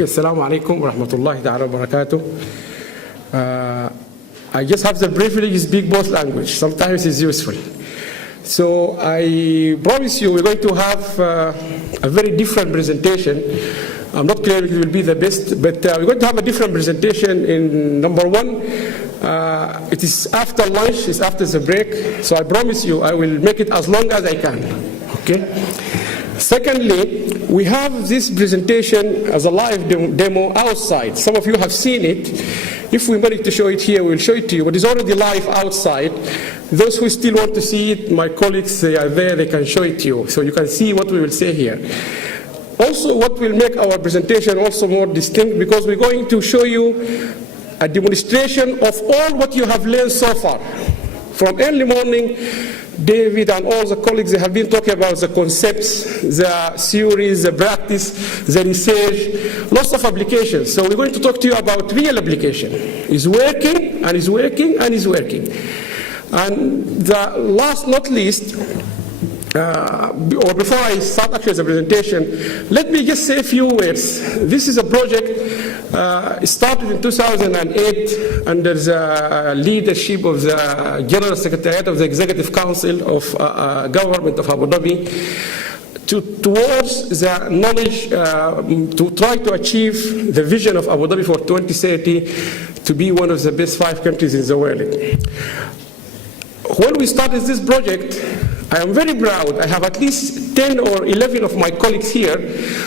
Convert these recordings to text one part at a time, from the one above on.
Okay, assalamu alaikum wa rahmatullahi ta'ala wa barakatuh. I just have the privilege to speak both languages. Sometimes it's useful. So I promise you we're going to have a very different presentation. I'm not claiming it will be the best, but we're going to have a different presentation. In number one, it is after lunch, it's after the break, so I promise you I will make it as long as I can, okay? Secondly, we have this presentation as a live demo outside. Some of you have seen it. If we manage to show it here, we'll show it to you, but it's already live outside. Those who still want to see it, my colleagues, they are there, they can show it to you, so you can see what we will say here. Also, what will make our presentation also more distinct, because we're going to show you a demonstration of all what you have learned so far. From early morning, David and all the colleagues, they have been talking about the concepts, the theories, the practice, the research, lots of applications. So we're going to talk to you about real application. It's working, and it's working, and it's working. And the last not least, or before I start actually the presentation, let me just say a few words. This is a project started in 2008 under the leadership of the General Secretariat of the Executive Council of Government of Abu Dhabi towards the knowledge, to try to achieve the vision of Abu Dhabi for 2030 to be one of the best 5 countries in the world. When we started this project, I am very proud. I have at least 10 or 11 of my colleagues here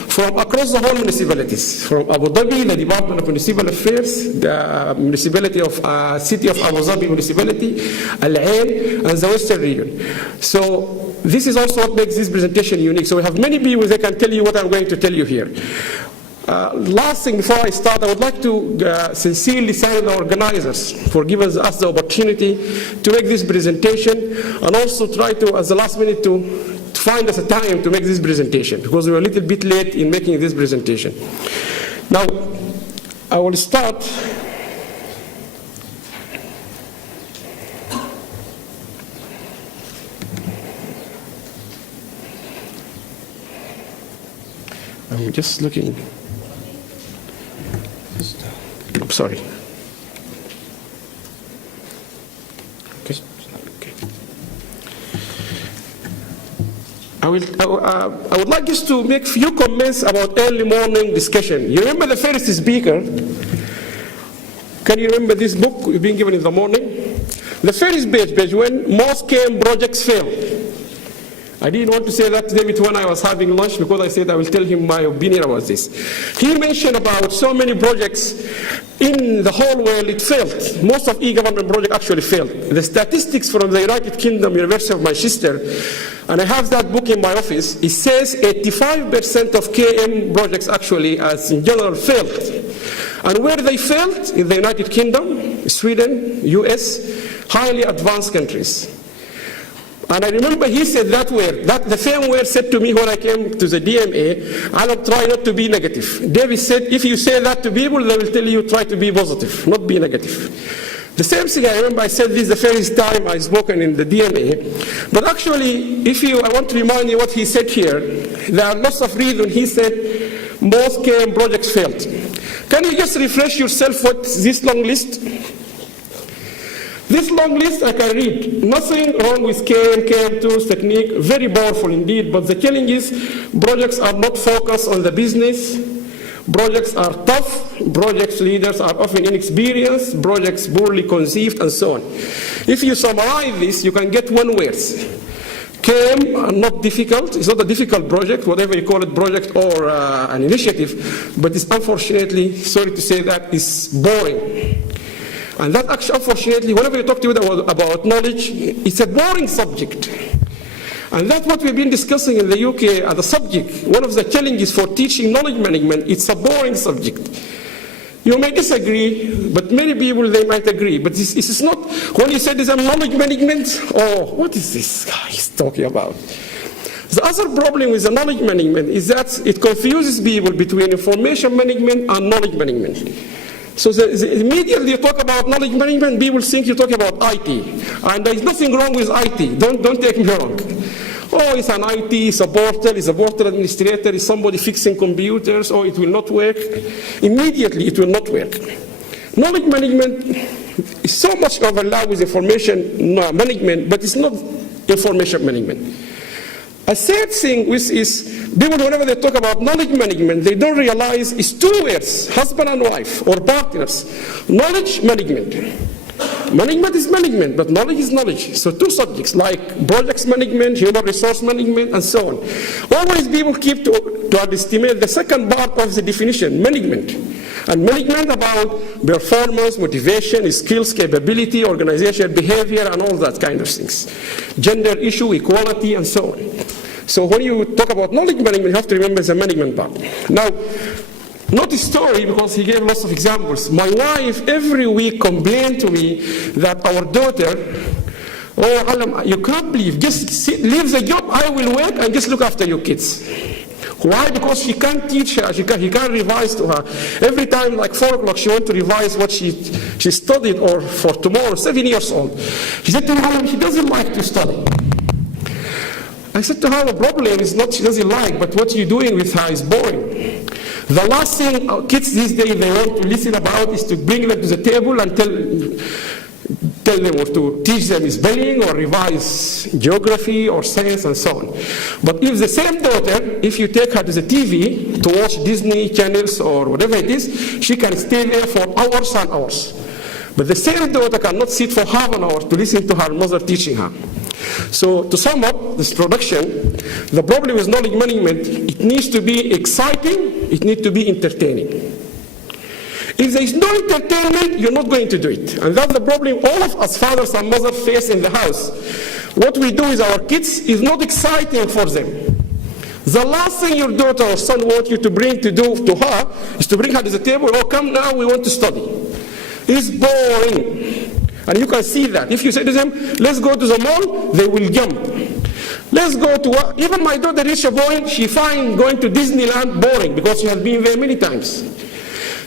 from across the whole municipalities. From Abu Dhabi, the Department of Municipal Affairs, the municipality of City of Abu Dhabi Municipality, Al Ain, and the Western region. So this is also what makes this presentation unique. So we have many people that can tell you what I'm going to tell you here. Last thing before I start, I would like to sincerely thank the organizers for giving us the opportunity to make this presentation, and also try to, at the last minute, to find us a time to make this presentation, because we were a little bit late in making this presentation. Now, I will start. I'm just looking. I'm sorry. Okay. I would like just to make a few comments about early morning discussion. You remember the first speaker? Can you remember this book you've been given in the morning? The first page when most came projects failed. I didn't want to say that to David when I was having lunch, because I said I will tell him my opinion about this. He mentioned about so many projects in the whole world, it failed. Most of e-government projects actually failed. The statistics from the United Kingdom, University of Manchester, and I have that book in my office, it says 85% of KM projects actually, as in general, failed. And where they failed? In the United Kingdom, Sweden, US, highly advanced countries. And I remember he said that word, that the same word said to me when I came to the DMA, I'll try not to be negative. David said, if you say that to people, they will tell you try to be positive, not be negative. The same thing, I remember I said this the first time I spoken in the DMA. But actually, I want to remind you what he said here. There are lots of reasons. He said most KM projects failed. Can you just refresh yourself what this long list? This long list I can read. Nothing wrong with KM tools, technique, very powerful indeed, but the challenge is projects are not focused on the business. Projects are tough, projects leaders are often inexperienced, projects poorly conceived, and so on. If you summarize this, you can get one word. KM are not difficult. It's not a difficult project, whatever you call it, project or an initiative, but it's unfortunately, sorry to say that, is boring. And that actually, unfortunately, whenever you talk to you about knowledge, it's a boring subject. And that's what we've been discussing in the UK as a subject. One of the challenges for teaching knowledge management, it's a boring subject. You may disagree, but many people, they might agree. But this is not, when you say there's a knowledge management, oh, what is this guy talking about? The other problem with the knowledge management is that it confuses people between information management and knowledge management. So immediately you talk about knowledge management, people think you talk about IT. And there is nothing wrong with IT. Don't take me wrong. Oh, it's an IT, it's a portal administrator, it's somebody fixing computers, or it will not work. Immediately, it will not work. Knowledge management is so much overlap with information management, but it's not information management. A third thing which is, people whenever they talk about knowledge management, they don't realize it's two words, husband and wife, or partners. Knowledge management. Management is management, but knowledge is knowledge. So two subjects like projects management, human resource management, and so on. Always people keep to underestimate the second part of the definition, management. And management about performance, motivation, skills, capability, organizational behavior, and all that kind of things. Gender issue, equality, and so on. So when you talk about knowledge management, you have to remember the management part. Now, not a story, because he gave lots of examples. My wife every week complained to me that our daughter, oh, Alam, you can't believe, just leave the job, I will work and just look after your kids. Why? Because she can't teach her, he can't revise to her. Every time, like 4 o'clock, she wants to revise what she studied or for tomorrow, 7 years old. She said to me, she doesn't like to study. I said to her, the problem is not she doesn't like, but what you're doing with her is boring. The last thing kids these days they want to listen about is to bring them to the table and tell them or to teach them spelling or revise geography or science and so on. But if the same daughter, if you take her to the TV to watch Disney channels or whatever it is, she can stay there for hours and hours. But the same daughter cannot sit for half an hour to listen to her mother teaching her. So to sum up this production, the problem with knowledge management, it needs to be exciting, it needs to be entertaining. If there is no entertainment, you're not going to do it. And that's the problem all of us fathers and mothers face in the house. What we do with our kids is not exciting for them. The last thing your daughter or son wants you to bring to do to her is to bring her to the table, oh, come now, we want to study. It's boring. And you can see that. If you say to them, let's go to the mall, they will jump. Let's go to, even my daughter reached a point, she finds going to Disneyland boring because she has been there many times.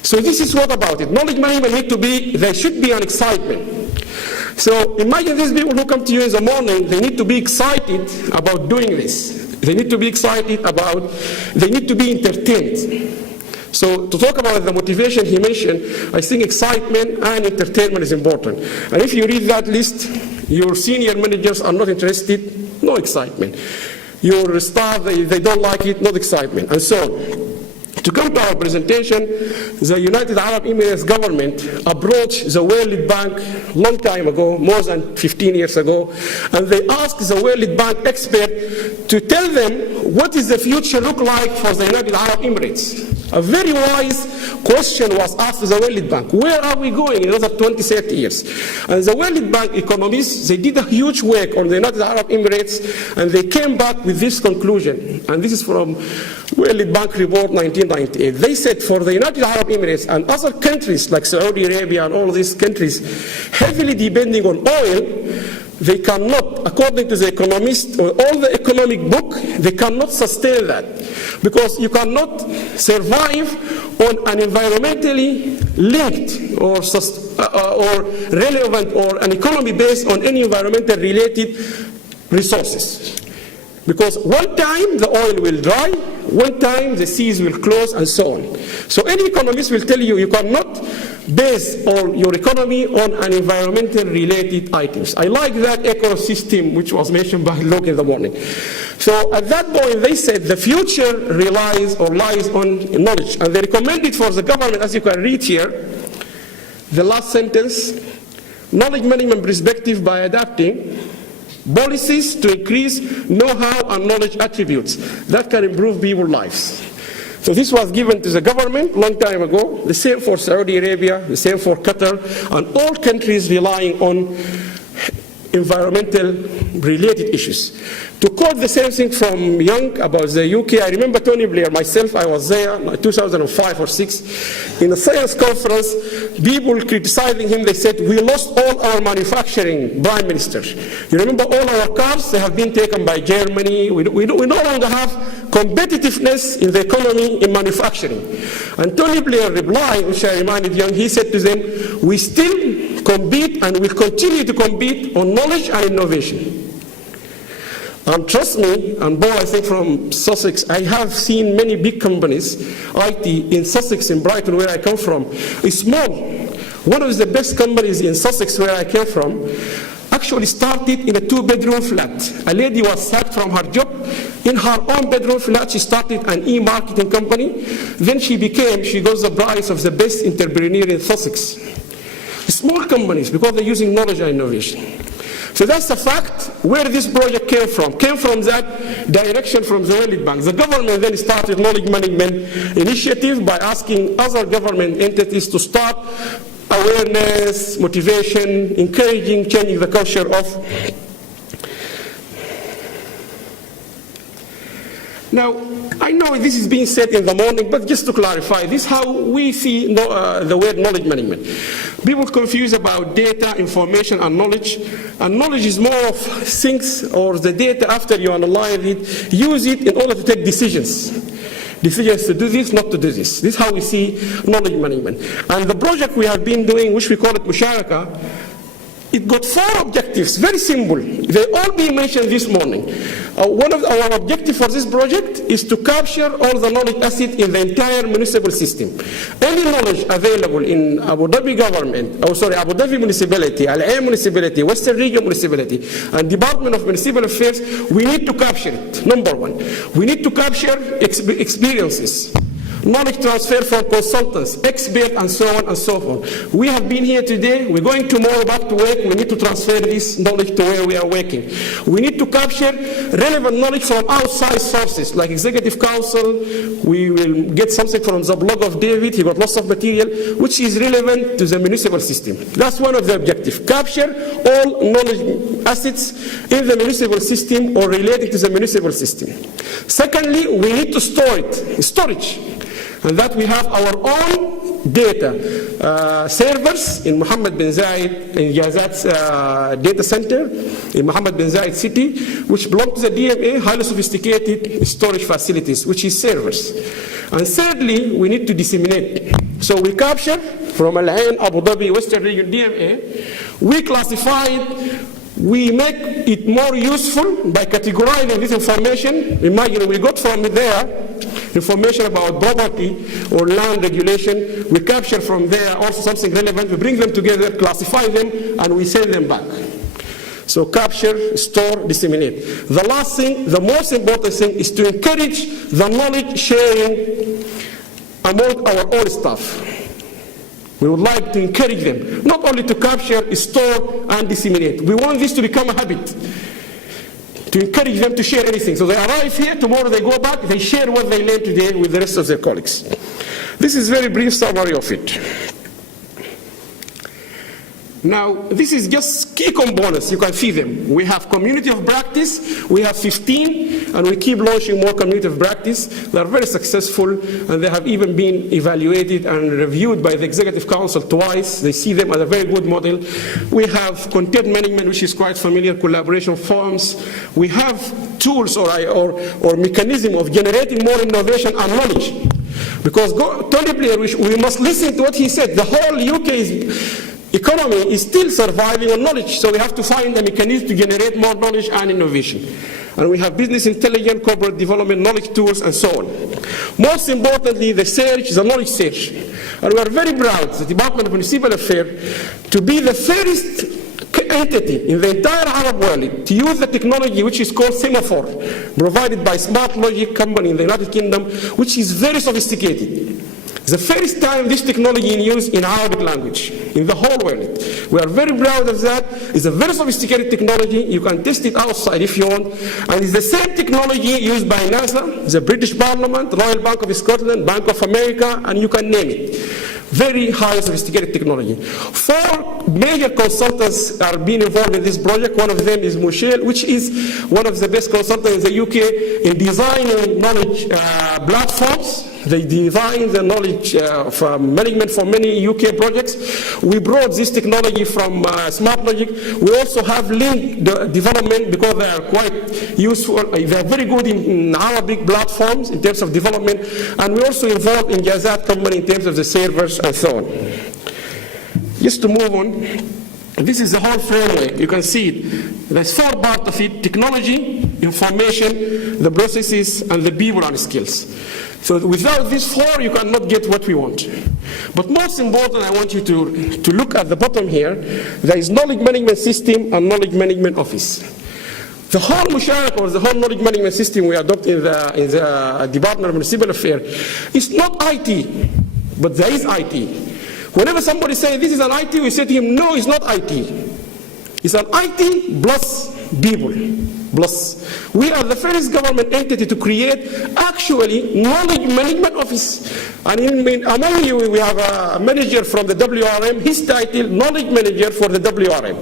So this is what about it. Knowledge management need to be, there should be an excitement. So imagine these people who come to you in the morning, they need to be excited about doing this. They need to be excited about, they need to be entertained. So to talk about the motivation he mentioned, I think excitement and entertainment is important. And if you read that list, your senior managers are not interested, no excitement. Your staff, they don't like it, no excitement, and so on. To come to our presentation, the United Arab Emirates government approached the World Bank long time ago, more than 15 years ago, and they asked the World Bank expert to tell them what is the future look like for the United Arab Emirates. A very wise question was asked to the World Bank. Where are we going in another 20, 30 years? And the World Bank economists, they did a huge work on the United Arab Emirates, and they came back with this conclusion. And this is from World Bank report 1998. They said for the United Arab Emirates and other countries like Saudi Arabia and all these countries heavily depending on oil, they cannot, according to the economists, or all the economic book, they cannot sustain that. Because you cannot survive on an environmentally linked or relevant or an economy based on any environmental related resources. Because one time the oil will dry, one time the seas will close, and so on. So any economist will tell you you cannot base all your economy on an environmental related items. I like that ecosystem which was mentioned by Luke in the morning. So at that point they said the future relies or lies on knowledge. And they recommended for the government, as you can read here, the last sentence, knowledge management perspective by adapting policies to increase know-how and knowledge attributes that can improve people's lives. So this was given to the government long time ago, the same for Saudi Arabia, the same for Qatar, and all countries relying on environmental related issues. To quote the same thing from Young about the UK, I remember Tony Blair, myself, I was there in 2005 or 6, in a science conference, people criticizing him, they said, we lost all our manufacturing, Prime Minister. You remember all our cars, they have been taken by Germany, we no longer have competitiveness in the economy in manufacturing. And Tony Blair replied, which I reminded Young, he said to them, we still compete and will continue to compete on knowledge and innovation. And trust me, and Paul, I think from Sussex, I have seen many big companies, IT, in Sussex, in Brighton, where I come from. It's small. One of the best companies in Sussex, where I came from, actually started in a 2-bedroom flat. A lady was sacked from her job. In her own bedroom flat, she started an e-marketing company. Then she got the prize of the best entrepreneur in Sussex. Small companies, because they're using knowledge and innovation. So that's the fact where this project came from. Came from that direction from the World Bank. The government then started knowledge management initiative by asking other government entities to start awareness, motivation, encouraging, changing the culture of. Now, I know this is being said in the morning, but just to clarify, this is how we see the word knowledge management. People confuse about data, information, and knowledge. And knowledge is more of things or the data after you analyze it, use it in order to take decisions. Decisions to do this, not to do this. This is how we see knowledge management. And the project we have been doing, which we call it Musharaka, it got 4 objectives, very simple. They all been mentioned this morning. One of our objectives for this project is to capture all the knowledge asset in the entire municipal system. Any knowledge available in Abu Dhabi government, Abu Dhabi municipality, Al Ain municipality, Western Region municipality, and Department of Municipal Affairs, we need to capture it, number one. We need to capture experiences. Knowledge transfer from consultants, experts, and so on and so forth. We have been here today. We're going tomorrow back to work. We need to transfer this knowledge to where we are working. We need to capture relevant knowledge from outside sources, like Executive Council. We will get something from the blog of David. He got lots of material, which is relevant to the municipal system. That's one of the objectives. Capture all knowledge assets in the municipal system or related to the municipal system. Secondly, we need to store it, storage. And that we have our own data servers in Mohammed bin Zayed, in Jazat's data center, in Mohammed bin Zayed city, which belong to the DMA, highly sophisticated storage facilities, which is servers. And thirdly, we need to disseminate. So we capture from Al Ain, Abu Dhabi, Western Region, DMA, we classify it. We make it more useful by categorizing this information. Imagine we got from there information about property or land regulation. We capture from there also something relevant. We bring them together, classify them, and we send them back. So capture, store, disseminate. The last thing, the most important thing, is to encourage the knowledge sharing among our own staff. We would like to encourage them, not only to capture, store, and disseminate. We want this to become a habit, to encourage them to share anything. So they arrive here, tomorrow they go back, they share what they learned today with the rest of their colleagues. This is a very brief summary of it. Now, this is just key components. You can see them. We have community of practice. We have 15, and we keep launching more community of practice. They are very successful, and they have even been evaluated and reviewed by the Executive Council twice. They see them as a very good model. We have content management, which is quite familiar, collaboration forums. We have tools or mechanism of generating more innovation and knowledge. Because Tony Blair, we must listen to what he said. The whole UK's economy is still surviving on knowledge, so we have to find a mechanism to generate more knowledge and innovation. And we have business intelligence, corporate development, knowledge tools, and so on. Most importantly, the knowledge search. And we are very proud, the Department of Municipal Affairs, to be the first entity in the entire Arab world to use the technology which is called semaphore, provided by Smart Logic company in the United Kingdom, which is very sophisticated. The first time this technology is used in Arabic language in the whole world. We are very proud of that. It's a very sophisticated technology. You can test it outside if you want. And it's the same technology used by NASA, the British Parliament, Royal Bank of Scotland, Bank of America, and you can name it. Very high sophisticated technology. 4 major consultants are being involved in this project. One of them is Michelle, which is one of the best consultants in the UK in designing knowledge platforms. They design the knowledge management for many UK projects. We brought this technology from Smart Logic. We also have link development because they are quite useful. They are very good in Arabic platforms in terms of development. And we also involved in Jazat company in terms of the servers and so on. Just to move on. This is the whole framework. You can see it. There's 4 parts of it: technology, information, the processes, and the people and skills. So without these 4, you cannot get what we want. But most important, I want you to look at the bottom here. There is knowledge management system and knowledge management office. The whole Musharaka, or the whole knowledge management system we adopt in the Department of Municipal Affairs, is not IT, but there is IT. Whenever somebody says this is an IT, we say to him, no, it's not IT. It's an IT plus people. Plus, we are the first government entity to create actually knowledge management office. And among you, we have a manager from the WRM, his title, knowledge manager for the WRM.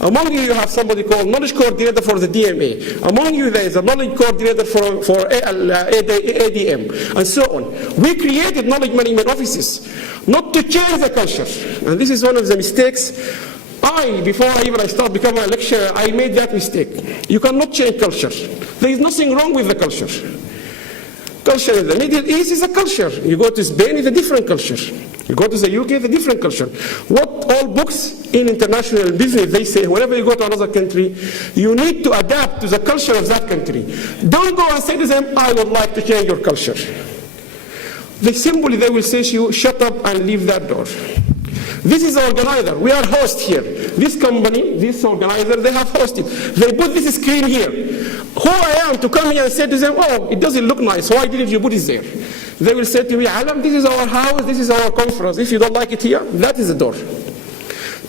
Among you, you have somebody called knowledge coordinator for the DMA. Among you, there is a knowledge coordinator for ADM, and so on. We created knowledge management offices, not to change the culture. And this is one of the mistakes. Before I start becoming a lecturer, I made that mistake. You cannot change culture. There is nothing wrong with the culture. Culture in the Middle East is a culture. You go to Spain, it's a different culture. You go to the UK, it's a different culture. What all books in international business, they say, whenever you go to another country, you need to adapt to the culture of that country. Don't go and say to them, I would like to change your culture. They will say to you, shut up and leave that door. This is the organizer. We are host here. This company, this organizer, they have hosted. They put this screen here. Who I am to come here and say to them, oh, it doesn't look nice. Why didn't you put it there? They will say to me, Alam, this is our house, this is our conference. If you don't like it here, that is the door.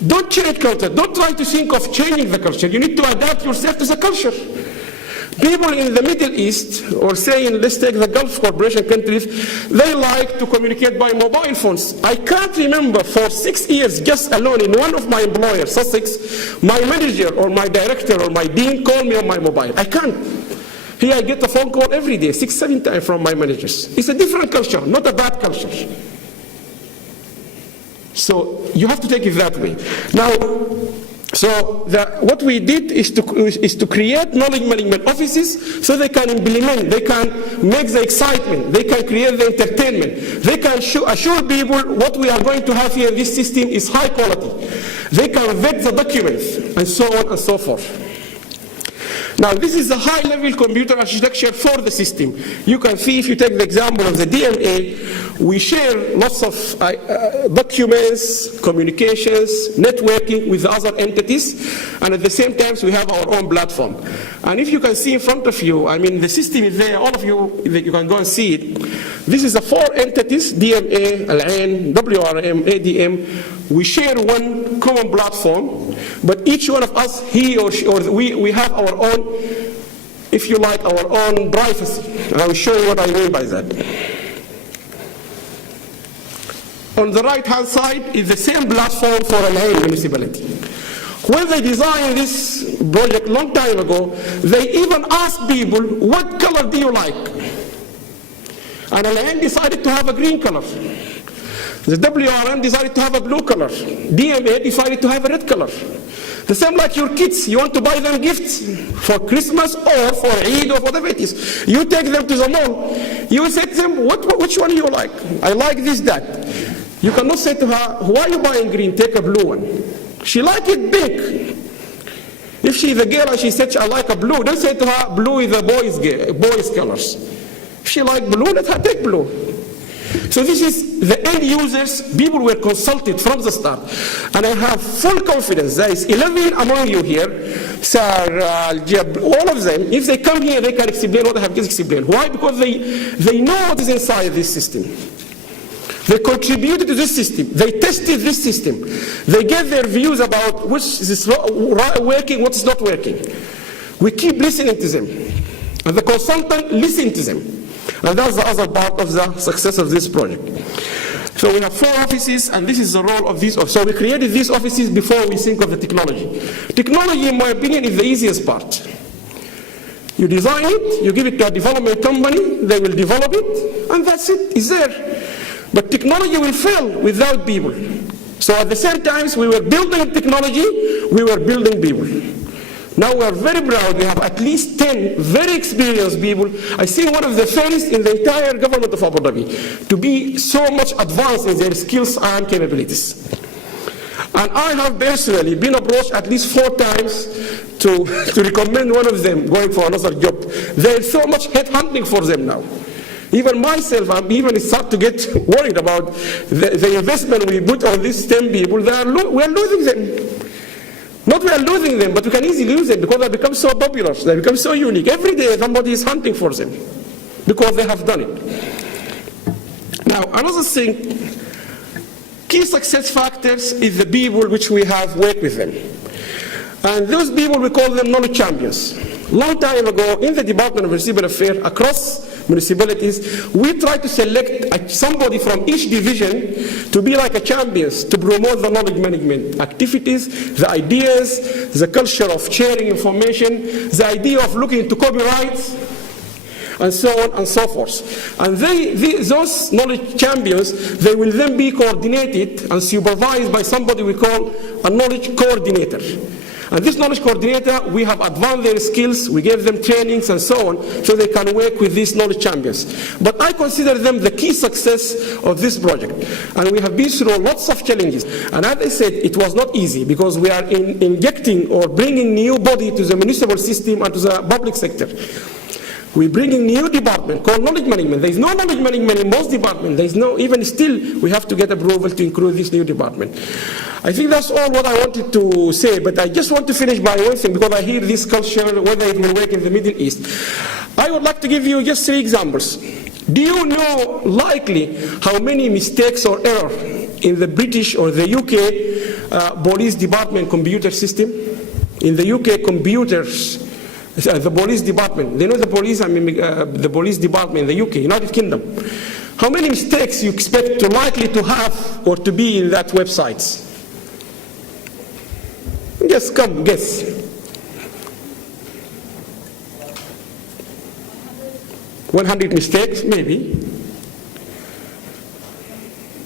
Don't change culture. Don't try to think of changing the culture. You need to adapt yourself to the culture. People in the Middle East, or say, let's take the Gulf Corporation countries, they like to communicate by mobile phones. I can't remember for 6 years, just alone in one of my employers, Sussex, my manager or my director or my dean called me on my mobile. I can't. Here I get a phone call every day, 6, 7 times from my managers. It's a different culture, not a bad culture. So you have to take it that way. Now, so what we did is to create knowledge management offices so they can implement, they can make the excitement, they can create the entertainment, they can assure people what we are going to have here in this system is high quality. They can vet the documents, and so on and so forth. Now, this is the high-level computer architecture for the system. You can see, if you take the example of the DMA, we share lots of documents, communications, networking with other entities, and at the same time, we have our own platform. And if you can see in front of you, I mean, the system is there, all of you, you can go and see it. This is the 4 entities, DMA, Al-Ain, WRM, ADM. We share one common platform, but each one of us, he or she, or we have our own, if you like, our own privacy. And I will show you what I mean by that. On the right-hand side is the same platform for Al-Ain municipality. When they designed this project a long time ago, they even asked people, what color do you like? And Al-Ain decided to have a green color. The WRM decided to have a blue color. DMA decided to have a red color. The same like your kids. You want to buy them gifts for Christmas or for Eid or whatever it is. You take them to the mall. You will say to them, which one do you like? I like this, that. You cannot say to her, why are you buying green? Take a blue one. She like it big. If she is a girl and she said, I like a blue, don't say to her, blue is a boys' colors. If she like blue, let her take blue. So this is the end users. People were consulted from the start. And I have full confidence. There is 11 among you here. Sir, all of them, if they come here, they can explain what I have just explained. Why? Because they know what is inside this system. They contributed to this system. They tested this system. They gave their views about which is working, what is not working. We keep listening to them. And the consultant listens to them. And that's the other part of the success of this project. So we have 4 offices, and this is the role of these offices. So we created these offices before we think of the technology. Technology, in my opinion, is the easiest part. You design it, you give it to a development company, they will develop it, and that's it, it's there. But technology will fail without people. So at the same time, we were building technology, we were building people. Now we are very proud. We have at least 10 very experienced people. I think one of the first in the entire government of Abu Dhabi to be so much advanced in their skills and capabilities. And I have personally been approached at least 4 times to recommend one of them going for another job. There is so much headhunting for them now. Even myself, I'm even start to get worried about the investment we put on these 10 people. We're losing them. Not we are losing them, but we can easily lose them because they become so popular. They become so unique. Every day somebody is hunting for them because they have done it. Now, another thing, key success factors is the people which we have worked with them. And those people, we call them knowledge champions. Long time ago, in the Department of Municipal Affairs, across municipalities, we try to select somebody from each division to be like a champions, to promote the knowledge management activities, the ideas, the culture of sharing information, the idea of looking into copyrights, and so on and so forth. And those knowledge champions, they will then be coordinated and supervised by somebody we call a knowledge coordinator. And this knowledge coordinator, we have advanced their skills, we gave them trainings and so on, so they can work with these knowledge champions. But I consider them the key success of this project. And we have been through lots of challenges. And as I said, it was not easy because we are injecting or bringing new body to the municipal system and to the public sector. We bring in new department called knowledge management. There is no knowledge management in most departments. There is no, even still, we have to get approval to include this new department. I think that's all what I wanted to say, but I just want to finish by one thing because I hear this culture, whether it will work in the Middle East. I would like to give you just 3 examples. Do you know likely how many mistakes or errors in the British or the UK police department computer system? In the UK computers, the police department, they know the police, the police department in the UK, United Kingdom. How many mistakes you expect to likely to have or to be in that websites? Just come, guess. 100 mistakes, maybe.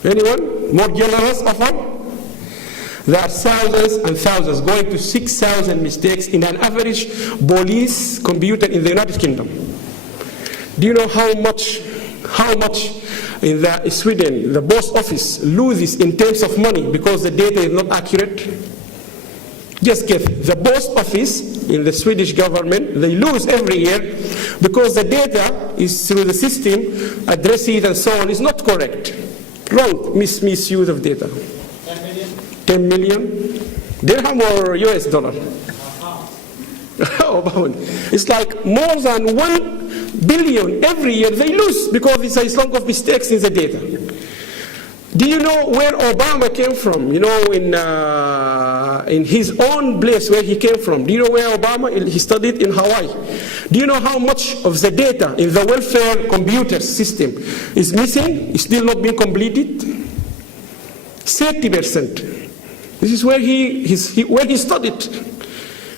Anyone? More generous offer? There are thousands and thousands, going to 6,000 mistakes in an average police computer in the United Kingdom. Do you know how much in Sweden the post office loses in terms of money because the data is not accurate? Just guess. The post office in the Swedish government, they lose every year because the data is through the system, addresses and so on, is not correct. Wrong, misuse of data. 10 million dirham or US dollar? It's like more than 1 billion every year they lose because it's a lot of mistakes in the data. Do you know where Obama came from? You know, in his own place where he came from. Do you know where Obama, he studied in Hawaii. Do you know how much of the data in the welfare computer system is missing, is still not being completed? 30%. This is where he studied.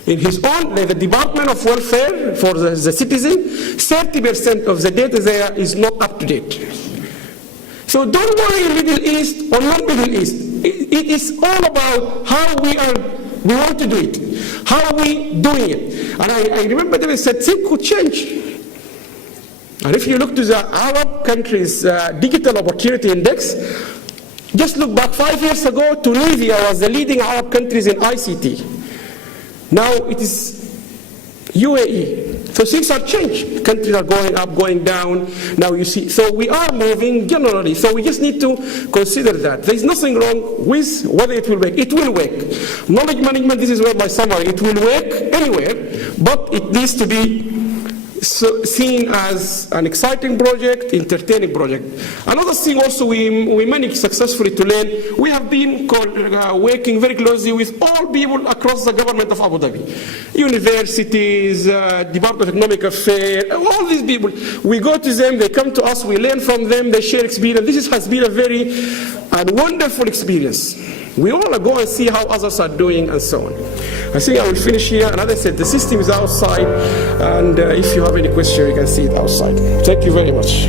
In his own, the Department of Welfare for the citizen, 30% of the data there is not up to date. So don't worry Middle East or not Middle East. It is all about how we want to do it. How are we doing it? And I remember they said things could change. And if you look to the Arab countries' digital opportunity index, just look back 5 years ago, Tunisia was the leading Arab countries in ICT. Now it is UAE. So things have changed. Countries are going up, going down. Now you see, so we are moving generally. So we just need to consider that. There is nothing wrong with whether it will work. It will work. Knowledge management, this is where my summary, it will work anywhere, but it needs to be seen as an exciting project, entertaining project. Another thing also we managed successfully to learn, we have been working very closely with all people across the government of Abu Dhabi. Universities, Department of Economic Affairs, all these people. We go to them, they come to us, we learn from them, they share experience. This has been a very wonderful experience. We all go and see how others are doing and so on. I think I will finish here. And as I said, the system is outside, and if you have any question, you can see it outside. Thank you very much.